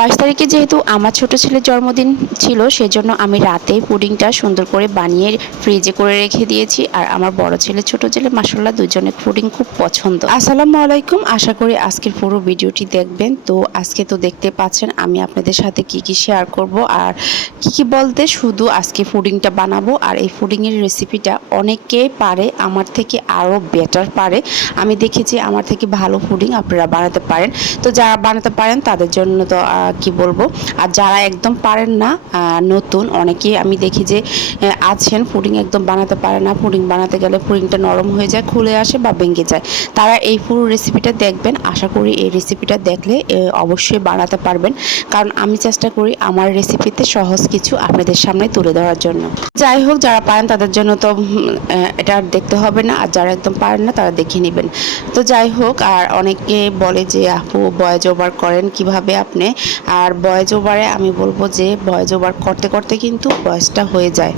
22 তারিখে যেহেতু আমার ছোট ছেলের জন্মদিন ছিল, সেজন্য আমি রাতেই পুডিংটা সুন্দর করে বানিয়ে ফ্রিজে করে রেখে দিয়েছি। আর আমার বড় ছেলে ছোট ছেলে মাশাআল্লাহ দুজনের পুডিং খুব পছন্দ। আসসালামু আলাইকুম, আশা করি আজকের পুরো ভিডিওটি দেখবেন। তো আজকে তো দেখতে পাচ্ছেন আমি আপনাদের সাথে কি শেয়ার করব আর কি বলতে শুধু আজকে পুডিংটা বানাবো। আর এই পুডিংয়ের রেসিপিটা অনেকেই পারে, আমার থেকে আরও বেটার পারে। আমি দেখেছি আমার থেকে ভালো পুডিং আপনারা বানাতে পারেন। তো যারা বানাতে পারেন তাদের জন্য তো কি বলবো। আর যারা একদম পারেন না, নতুন অনেকেই আমি দেখি যে আছেন পুডিং একদম বানাতে পারে না, পুডিং বানাতে গেলে পুডিংটা নরম হয়ে যায়, খুলে আসে বা ভেঙে যায়। তারা এই পুরো রেসিপিটা দেখবেন, আশা করি এই রেসিপিটা দেখলে অবশ্যই বানাতে পারবেন। কারণ আমি চেষ্টা করি আমার রেসিপিতে সহজ কিছু আপনাদের সামনে তুলে ধরার জন্য। যাই হোক, যারা পারেন তাদের জন্য তো এটা দেখতে হবে না, আর যারা একদম পারেন না তারা দেখে নেবেন। তো যাই হোক, আর অনেকে বলে যে আপু ভয়েস ওভার করেন কিভাবে আপনি। আর ভয়েস ওভারে আমি বলবো যে ভয়েস ওভার করতে করতে কিন্তু ভয়েসটা হয়ে যায়।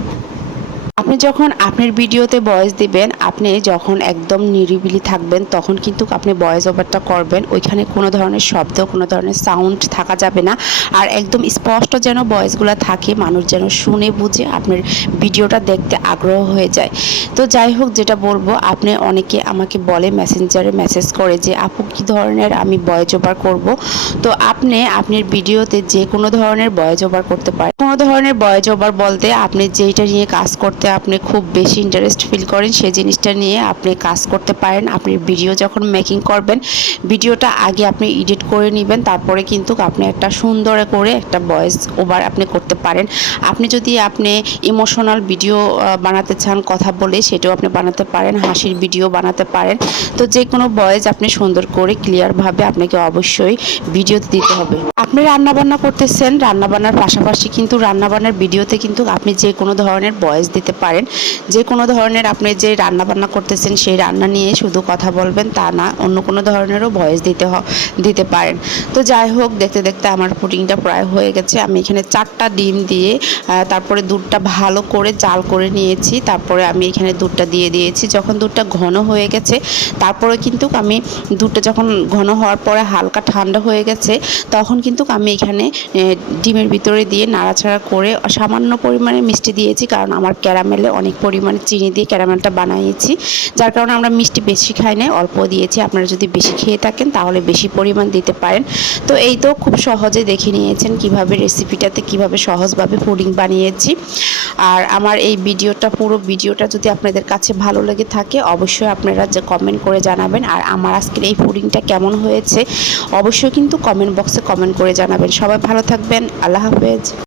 আপনি যখন আপনার ভিডিওতে ভয়েস দিবেন, আপনি যখন একদম নিরিবিলি থাকবেন তখন কিন্তু আপনি ভয়েস ওভারটা করবেন। ওইখানে কোনো ধরনের শব্দ, কোনো ধরনের সাউন্ড থাকা যাবে না। আর একদম স্পষ্ট যেন ভয়েসগুলো থাকে, মানুষ যেন শুনে বুঝে আপনার ভিডিওটা দেখতে আগ্রহ হয়ে যায়। তো যাই হোক, যেটা বলবো, আপনি অনেকে আমাকে বলে মেসেঞ্জারে মেসেজ করে যে আপু কী ধরনের আমি ভয়েস ওভার করব। তো আপনি আপনার ভিডিওতে যে কোনো ধরনের ভয়েস ওভার করতে পারেন। কোনো ধরনের ভয়েস ওভার বলতে আপনি যেইটা নিয়ে কাজ করতে আপনি খুব বেশি ইন্টারেস্ট ফিল করেন সেই জিনিসটা নিয়ে আপনি কাজ করতে পারেন। আপনি ভিডিও যখন মেকিং করবেন, ভিডিওটা আগে আপনি এডিট করে নেবেন, তারপরে কিন্তু আপনি একটা সুন্দর করে একটা ভয়েস ওভার আপনি করতে পারেন। আপনি যদি আপনি ইমোশনাল ভিডিও বানাতে চান কথা বলে, সেটাও আপনি বানাতে পারেন, হাসির ভিডিও বানাতে পারেন। তো যে কোনো ভয়েস আপনি সুন্দর করে ক্লিয়ারভাবে আপনাকে অবশ্যই ভিডিওতে দিতে হবে। আপনি রান্নাবান্না করতেছেন, রান্নাবান্নার পাশাপাশি কিন্তু রান্নাবান্নার ভিডিওতে কিন্তু আপনি যে কোনো ধরনের ভয়েস দিতে পারেন। যে কোনো ধরনের আপনি যে রান্নাবান্না করতেছেন সেই রান্না নিয়ে শুধু কথা বলবেন তা না, অন্য কোনো ধরনেরও ভয়েস দিতে পারেন। তো যাই হোক, দেখতে দেখতে আমার পুডিংটা প্রায় হয়ে গেছে। আমি এখানে 4টা ডিম দিয়ে তারপরে দুধটা ভালো করে জাল করে নিয়েছি। তারপরে আমি এখানে দুধটা দিয়ে দিয়েছি। যখন দুধটা ঘন হয়ে গেছে, তারপরে কিন্তু আমি দুধটা যখন ঘন হওয়ার পরে হালকা ঠান্ডা হয়ে গেছে, তখন কিন্তু আমি এখানে ডিমের ভিতরে দিয়ে নাড়াচাড়া করে সামান্য পরিমাণে মিষ্টি দিয়েছি। কারণ আমার ক্যারামেলে অনেক পরিমাণে চিনি দিয়ে ক্যারামেলটা বানিয়েছি, যার কারণে আমরা মিষ্টি বেশি খাই না, অল্প দিয়েছি। আপনারা যদি বেশি খেয়ে থাকেন তাহলে বেশি পরিমাণ দিতে পারেন। তো এই তো খুব সহজে দেখে নিয়েছেন কিভাবে রেসিপিটাতে কিভাবে সহজভাবে পুডিং বানিয়েছি। আর আমার এই ভিডিওটা, পুরো ভিডিওটা যদি আপনাদের কাছে ভালো লেগে থাকে অবশ্যই আপনারা যে কমেন্ট করে জানাবেন। আর আমার আজকের এই পুডিংটা কেমন হয়েছে অবশ্যই কিন্তু কমেন্ট বক্সে কমেন্ট করে জানাবেন। সবাই ভালো থাকবেন, আল্লাহ হাফেজ।